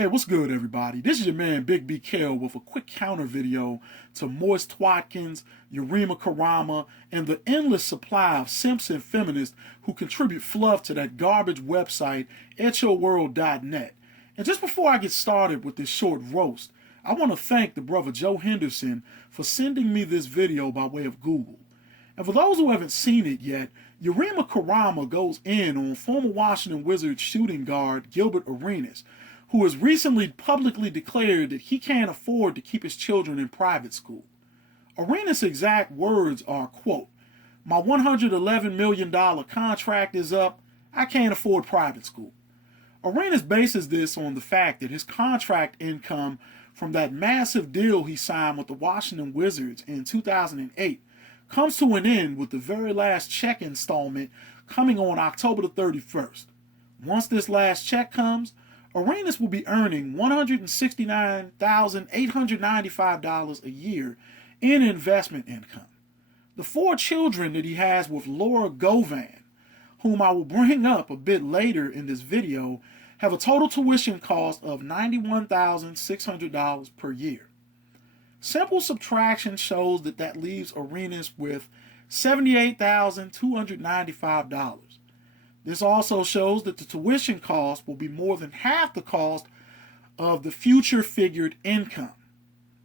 Hey, what's good, everybody? This is your man, Big B Kale, with a quick counter video to Moist Watkins, Yurima Karama, and the endless supply of simps and feminists who contribute fluff to that garbage website, etyourworld.net. And just before I get started with this short roast, I want to thank the brother Joe Henderson for sending me this video by way of Google. And for those who haven't seen it yet, Yurima Karama goes in on former Washington Wizards shooting guard Gilbert Arenas, who has recently publicly declared that he can't afford to keep his children in private school. Arenas' exact words are, quote, "My $111 million contract is up. I can't afford private school." Arenas bases this on the fact that his contract income from that massive deal he signed with the Washington Wizards in 2008 comes to an end with the very last check installment coming on October the 31st. Once this last check comes, Arenas will be earning $169,895 a year in investment income. The 4 children that he has with Laura Govan, whom I will bring up a bit later in this video, have a total tuition cost of $91,600 per year. Simple subtraction shows that leaves Arenas with $78,295. This also shows that the tuition cost will be more than half the cost of the future figured income.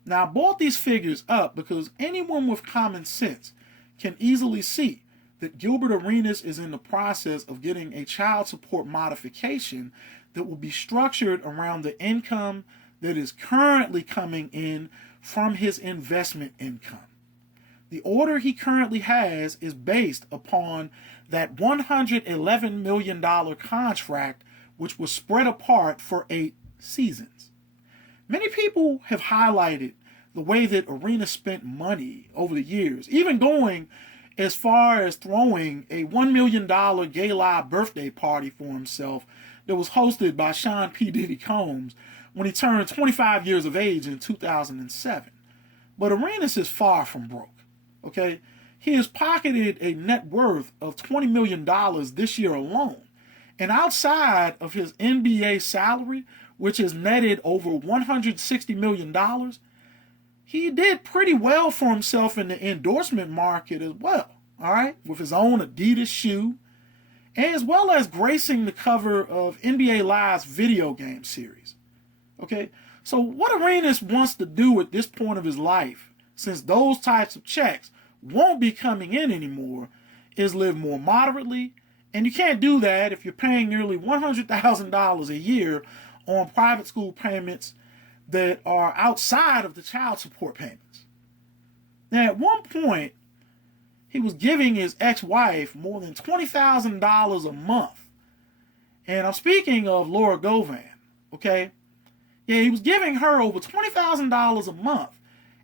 Now, I brought these figures up because anyone with common sense can easily see that Gilbert Arenas is in the process of getting a child support modification that will be structured around the income that is currently coming in from his investment income. The order he currently has is based upon that $111 million contract, which was spread apart for 8 seasons. Many people have highlighted the way that Arenas spent money over the years, even going as far as throwing a $1 million gay live birthday party for himself that was hosted by Sean P. Diddy Combs when he turned 25 years of age in 2007. But Arenas is far from broke. Okay, he has pocketed a net worth of $20 million this year alone. And outside of his NBA salary, which has netted over $160 million, he did pretty well for himself in the endorsement market as well. All right, with his own Adidas shoe, as well as gracing the cover of NBA Live's video game series. Okay, so what Arenas wants to do at this point of his life, since those types of checks won't be coming in anymore, is live more moderately, and you can't do that if you're paying nearly $100,000 a year on private school payments that are outside of the child support payments. Now, at one point, he was giving his ex-wife more than $20,000 a month. And I'm speaking of Laura Govan, okay? Yeah, he was giving her over $20,000 a month,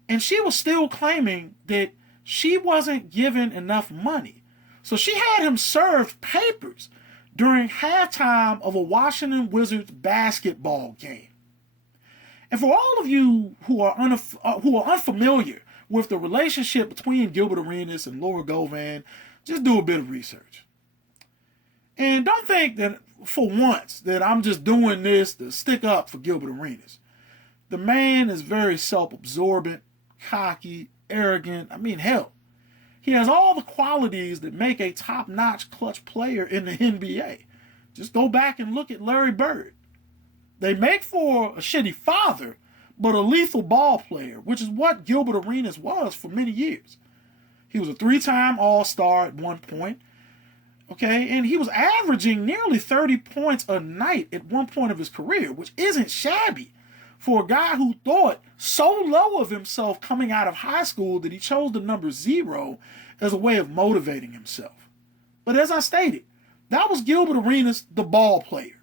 and she was still claiming that she wasn't given enough money. So she had him served papers during halftime of a Washington Wizards basketball game. And for all of you who are unfamiliar with the relationship between Gilbert Arenas and Laura Govan, just do a bit of research. And don't think that for once that I'm just doing this to stick up for Gilbert Arenas. The man is very self-absorbent, cocky, arrogant. I mean, hell, he has all the qualities that make a top-notch clutch player in the NBA. Just go back and look at Larry Bird. They make for a shitty father, but a lethal ball player, which is what Gilbert Arenas was for many years. He was a 3-time All-Star at one point, okay, and he was averaging nearly 30 points a night at one point of his career, which isn't shabby for a guy who thought so low of himself coming out of high school that he chose the number 0 as a way of motivating himself. But as I stated, that was Gilbert Arenas, the ball player.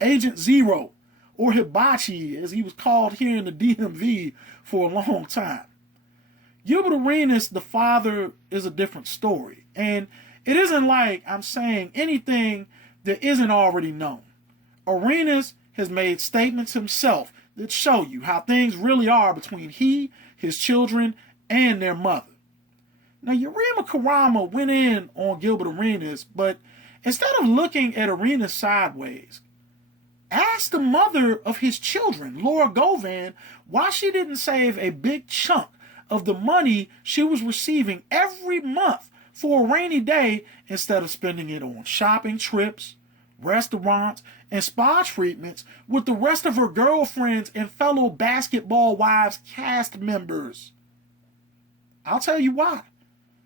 Agent Zero, or Hibachi, as he was called here in the DMV for a long time. Gilbert Arenas, the father, is a different story. And it isn't like I'm saying anything that isn't already known. Arenas has made statements himself that show you how things really are between he, his children, and their mother. Now, Yurima Karama went in on Gilbert Arenas, but instead of looking at Arenas sideways, asked the mother of his children, Laura Govan, why she didn't save a big chunk of the money she was receiving every month for a rainy day instead of spending it on shopping trips, restaurants, and spa treatments with the rest of her girlfriends and fellow Basketball Wives cast members. I'll tell you why.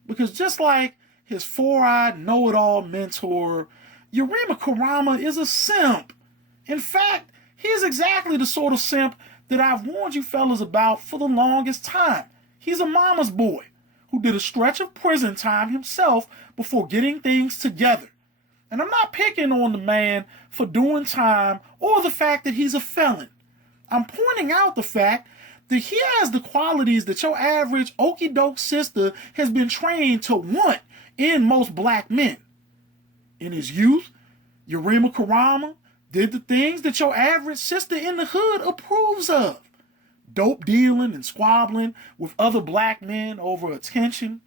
Because just like his four-eyed know-it-all mentor, Yurima Karama is a simp. In fact, he is exactly the sort of simp that I've warned you fellas about for the longest time. He's a mama's boy who did a stretch of prison time himself before getting things together. And I'm not picking on the man for doing time or the fact that he's a felon. I'm pointing out the fact that he has the qualities that your average okey-doke sister has been trained to want in most black men. In his youth, Yurima Karama did the things that your average sister in the hood approves of. Dope dealing and squabbling with other black men over attention.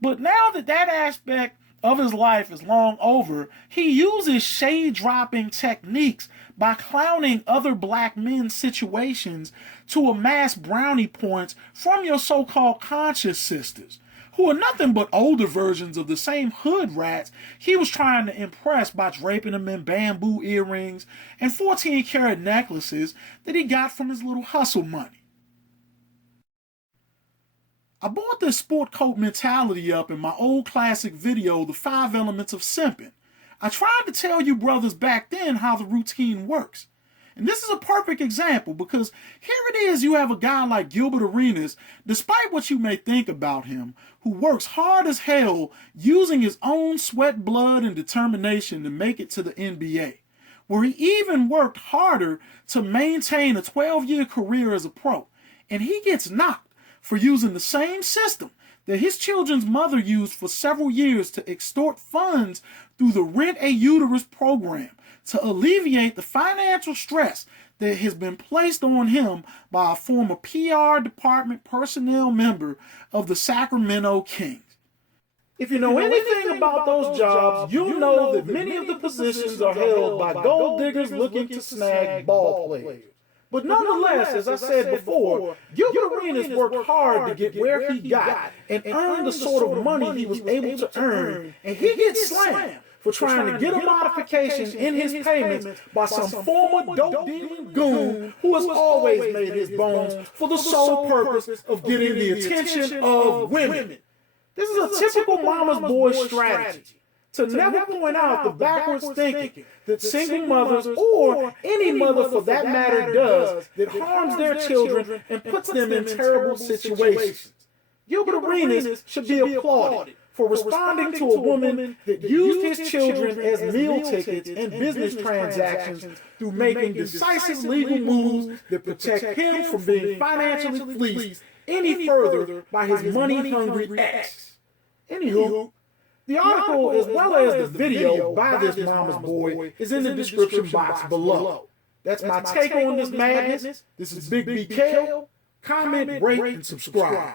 But now that aspect of his life is long over, he uses shade-dropping techniques by clowning other black men's situations to amass brownie points from your so-called conscious sisters, who are nothing but older versions of the same hood rats he was trying to impress by draping them in bamboo earrings and 14-karat necklaces that he got from his little hustle money. I brought this sport coat mentality up in my old classic video, The 5 Elements of Simping. I tried to tell you brothers back then how the routine works. And this is a perfect example because here it is, you have a guy like Gilbert Arenas, despite what you may think about him, who works hard as hell using his own sweat, blood, and determination to make it to the NBA, where he even worked harder to maintain a 12-year career as a pro. And he gets knocked for using the same system that his children's mother used for several years to extort funds through the Rent a Uterus program to alleviate the financial stress that has been placed on him by a former PR department personnel member of the Sacramento Kings. If you know anything about those jobs, you'll know that many of the positions are held by gold diggers looking to snag ball players. But nonetheless, as I said before, Gilbert Arenas worked hard to get where he got and earn the sort of money he was able to earn, and he gets slammed for trying to get a modification in his payments by some former dope-dealing goon who has always made his bones for the sole purpose of getting the attention of women. This is a typical mama's boy strategy, to never point out the backwards thinking that single mothers, or any mother for that matter, does that harms their children and puts them in terrible situations. Gilbert Arenas should be applauded for responding to a woman that used his children as meal tickets in business transactions through making decisive legal moves that protect him from being financially fleeced any further by his money-hungry ex. Anywho, the article, as well as the video by this mama's boy, is in the description box below. That's my take on this madness. This is Big B Kale. Comment, rate, and subscribe.